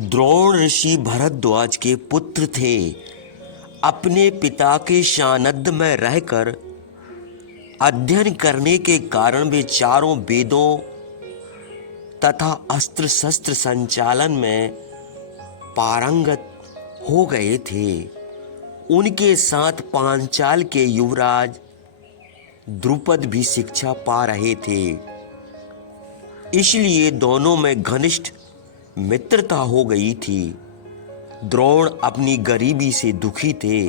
द्रोण ऋषि भरद्वाज के पुत्र थे। अपने पिता के सानिध्य में रहकर अध्ययन करने के कारण वे चारों वेदों तथा अस्त्र शस्त्र संचालन में पारंगत हो गए थे। उनके साथ पांचाल के युवराज द्रुपद भी शिक्षा पा रहे थे, इसलिए दोनों में घनिष्ठ मित्रता हो गई थी। द्रोण अपनी गरीबी से दुखी थे,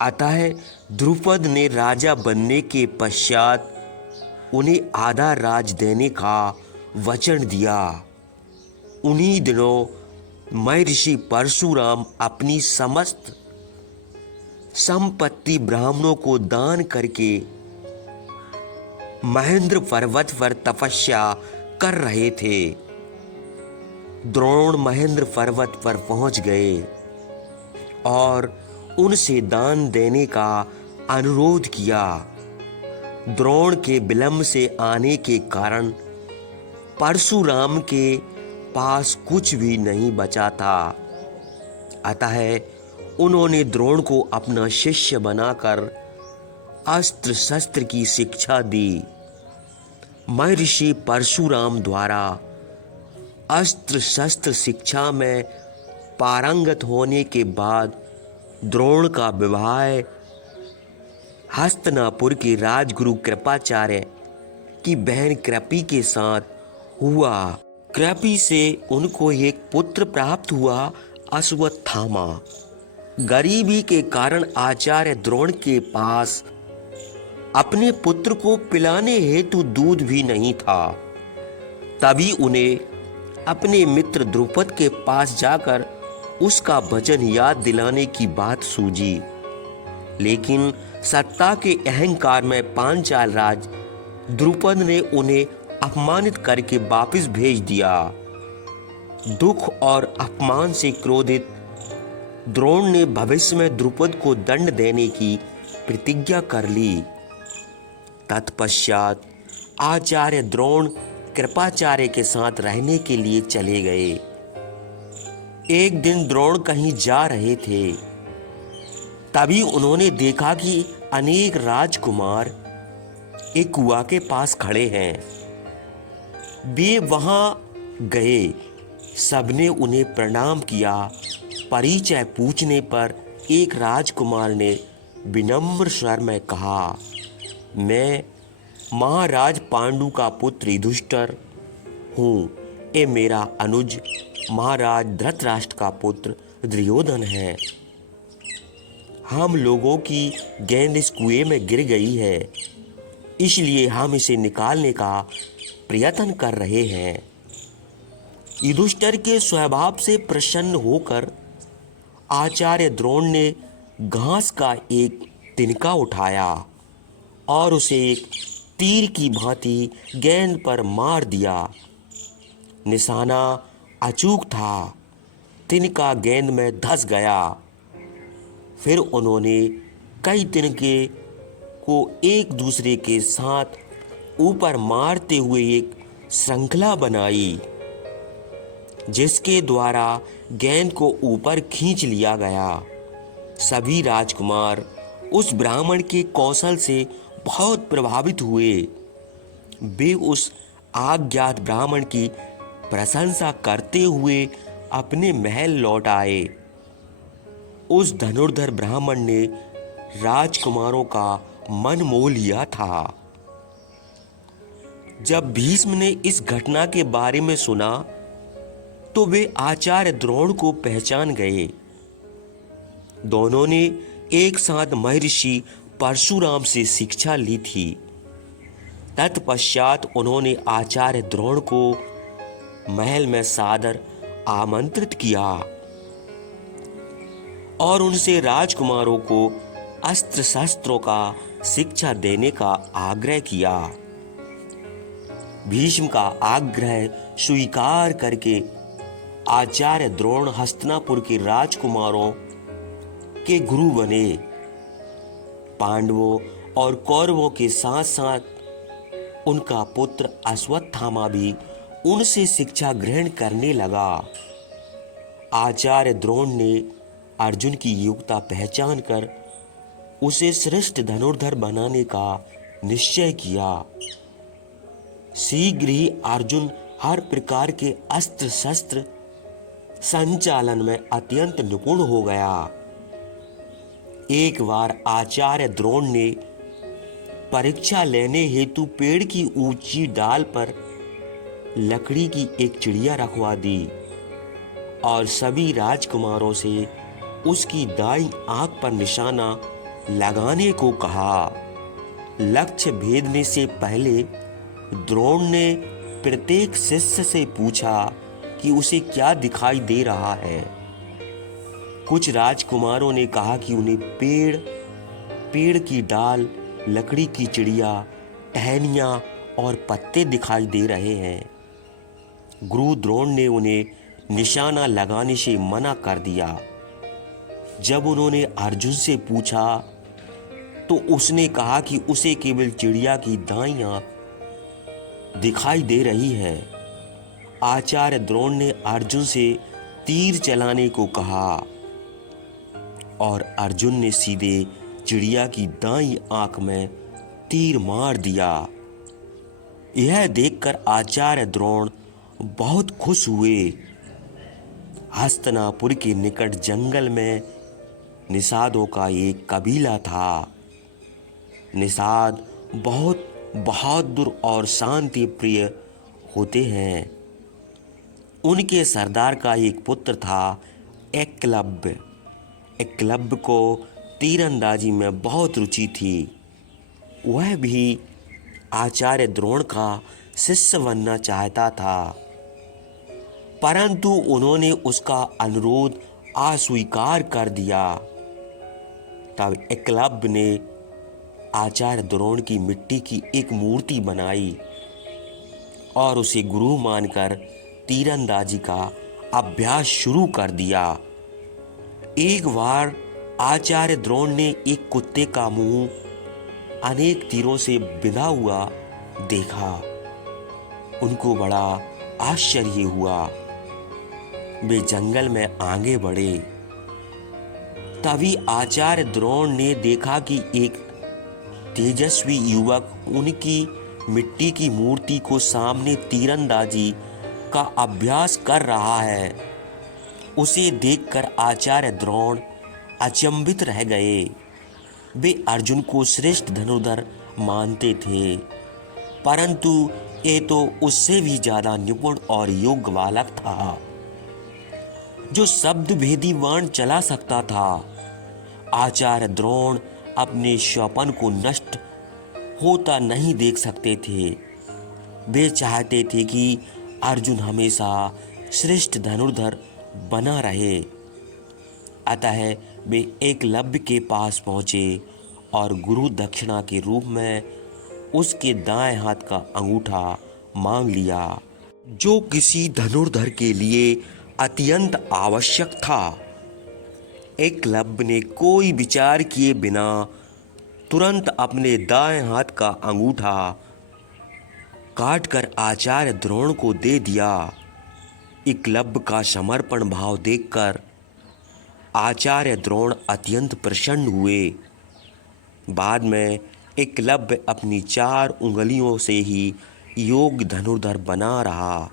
अतः द्रुपद ने राजा बनने के पश्चात उन्हें आधा राज देने का वचन दिया। उन्हीं दिनों महर्षि परशुराम अपनी समस्त संपत्ति ब्राह्मणों को दान करके महेंद्र पर्वत पर तपस्या कर रहे थे। द्रोण महेंद्र पर्वत पर पहुंच गए और उनसे दान देने का अनुरोध किया। द्रोण के विलंब से आने के कारण परशुराम के पास कुछ भी नहीं बचा था, अतः उन्होंने द्रोण को अपना शिष्य बनाकर अस्त्र शस्त्र की शिक्षा दी। महर्षि परशुराम द्वारा अस्त्र शस्त्र शिक्षा में पारंगत होने के बाद द्रोण का विवाह हस्तिनापुर के राजगुरु कृपाचार्य की बहन कृपि के साथ हुआ। कृपि से उनको एक पुत्र प्राप्त हुआ, अश्वत्थामा। गरीबी के कारण आचार्य द्रोण के पास अपने पुत्र को पिलाने हेतु दूध भी नहीं था। तभी उन्हें अपने मित्र द्रुपद के पास जाकर उसका वचन याद दिलाने की बात सूझी, लेकिन सत्ता के अहंकार में पांचाल राज द्रुपद ने उन्हें अपमानित करके वापस भेज दिया। दुख और अपमान से क्रोधित द्रोण ने भविष्य में द्रुपद को दंड देने की प्रतिज्ञा कर ली। तत्पश्चात आचार्य द्रोण कृपाचार्य के साथ रहने के लिए चले गए। एक दिन द्रोण कहीं जा रहे थे, तभी उन्होंने देखा कि अनेक राजकुमार एक कुआं के पास खड़े हैं। वे वहां गए, सबने उन्हें प्रणाम किया। परिचय पूछने पर एक राजकुमार ने विनम्र स्वर में कहा, मैं महाराज पांडु का पुत्र युधिष्ठिर हूँ। ये मेरा अनुज महाराज धृतराष्ट्र का पुत्र दुर्योधन है। हम लोगों की गेंद इस कुएं में गिर गई है, इसलिए हम इसे निकालने का प्रयत्न कर रहे हैं। युधिष्ठिर के स्वभाव से प्रसन्न होकर आचार्य द्रोण ने घास का एक तिनका उठाया और उसे एक तीर की भांति गेंद पर मार दिया। निशाना अचूक था, तिनका गेंद में धंस गया। फिर उन्होंने कई तिनके को एक दूसरे के साथ ऊपर मारते हुए एक श्रृंखला बनाई, जिसके द्वारा गेंद को ऊपर खींच लिया गया। सभी राजकुमार उस ब्राह्मण के कौशल से बहुत प्रभावित हुए। वे उस अज्ञात ब्राह्मण की प्रशंसा करते हुए अपने महल लौट आए। उस धनुर्धर ब्राह्मण ने राजकुमारों का मन मोह लिया था। जब भीष्म ने इस घटना के बारे में सुना तो वे आचार्य द्रोण को पहचान गए। दोनों ने एक साथ महर्षि परशुराम से शिक्षा ली थी। तत्पश्चात उन्होंने आचार्य द्रोण को महल में सादर आमंत्रित किया और उनसे राजकुमारों को अस्त्र शस्त्रों का शिक्षा देने का आग्रह किया। भीष्म का आग्रह स्वीकार करके आचार्य द्रोण हस्तिनापुर के राजकुमारों के गुरु बने। पांडवों और कौरवों के साथ साथ उनका पुत्र अश्वत्थामा भी उनसे शिक्षा ग्रहण करने लगा। आचार्य द्रोण ने अर्जुन की योग्यता पहचान कर उसे श्रेष्ठ धनुर्धर बनाने का निश्चय किया। शीघ्र ही अर्जुन हर प्रकार के अस्त्र शस्त्र संचालन में अत्यंत निपुण हो गया। एक बार आचार्य द्रोण ने परीक्षा लेने हेतु पेड़ की ऊंची डाल पर लकड़ी की एक चिड़िया रखवा दी और सभी राजकुमारों से उसकी दाईं आंख पर निशाना लगाने को कहा। लक्ष्य भेदने से पहले द्रोण ने प्रत्येक शिष्य से पूछा कि उसे क्या दिखाई दे रहा है। कुछ राजकुमारों ने कहा कि उन्हें पेड़ की डाल, लकड़ी की चिड़िया, टहनियां और पत्ते दिखाई दे रहे हैं। गुरु द्रोण ने उन्हें निशाना लगाने से मना कर दिया। जब उन्होंने अर्जुन से पूछा तो उसने कहा कि उसे केवल चिड़िया की दाईं आंख दिखाई दे रही है। आचार्य द्रोण ने अर्जुन से तीर चलाने को कहा और अर्जुन ने सीधे चिड़िया की दाईं आंख में तीर मार दिया। यह देखकर आचार्य द्रोण बहुत खुश हुए। हस्तिनापुर के निकट जंगल में निषादों का एक कबीला था। निषाद बहुत बहादुर और शांति प्रिय होते हैं। उनके सरदार का एक पुत्र था एकलव्य। एकलव्य को तीरंदाजी में बहुत रुचि थी। वह भी आचार्य द्रोण का शिष्य बनना चाहता था, परंतु उन्होंने उसका अनुरोध अस्वीकार कर दिया। तब एकलव्य ने आचार्य द्रोण की मिट्टी की एक मूर्ति बनाई और उसे गुरु मानकर तीरंदाजी का अभ्यास शुरू कर दिया। एक बार आचार्य द्रोण ने एक कुत्ते का मुंह अनेक तीरों से बिधा हुआ देखा। उनको बड़ा आश्चर्य हुआ। वे जंगल में आगे बढ़े। तभी आचार्य द्रोण ने देखा कि एक तेजस्वी युवक उनकी मिट्टी की मूर्ति को सामने तीरंदाजी का अभ्यास कर रहा है। उसे देखकर आचार्य द्रोण अचंभित रह गए। वे अर्जुन को श्रेष्ठ धनुर्धर मानते थे, परंतु ये तो उससे भी ज्यादा निपुण और योग्य बालक था, जो शब्द भेदी बाण चला सकता था। आचार्य द्रोण अपने स्वपन को नष्ट होता नहीं देख सकते थे। वे चाहते थे कि अर्जुन हमेशा श्रेष्ठ धनुर्धर बना रहे। अतः वे एकलव्य के पास पहुंचे और गुरु दक्षिणा के रूप में उसके दाएं हाथ का अंगूठा मांग लिया, जो किसी धनुर्धर के लिए अत्यंत आवश्यक था। एकलव्य ने कोई विचार किए बिना तुरंत अपने दाएं हाथ का अंगूठा काटकर आचार्य द्रोण को दे दिया। एकलव्य का समर्पण भाव देखकर आचार्य द्रोण अत्यंत प्रसन्न हुए। बाद में एकलव्य अपनी 4 उंगलियों से ही योग्य धनुर्धर बना रहा।